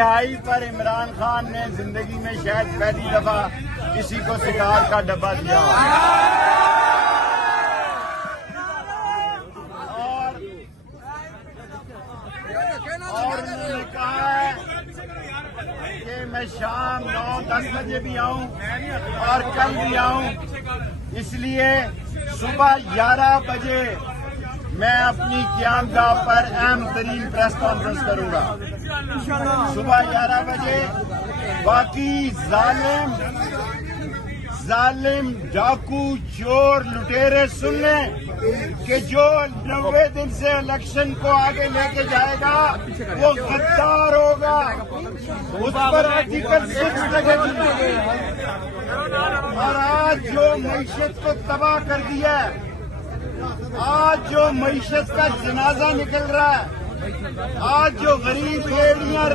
तिहाई पर इमरान खान ने जिंदगी में शायद पहली दफा किसी को सिगार का डब्बा दिया और उन्होंने कहा है कि मैं शाम 9-10 बजे भी आऊं और कल भी आऊं। इसलिए सुबह 11 बजे मैं अपनी क़यामगाह पर अहम तरीन प्रेस कॉन्फ्रेंस करूंगा। सुबह 11 बजे बाकी जालिम डाकू चोर लुटेरे सुन लें कि जो 90 दिन से इलेक्शन को आगे लेके जाएगा वो गद्दार होगा। उस पर आर्टिकल 6 लगेगी। और आज जो मईशत को तबाह कर दिया है, आज जो मईशत का जनाजा निकल रहा है, आज जो गरीब रेहड़ियां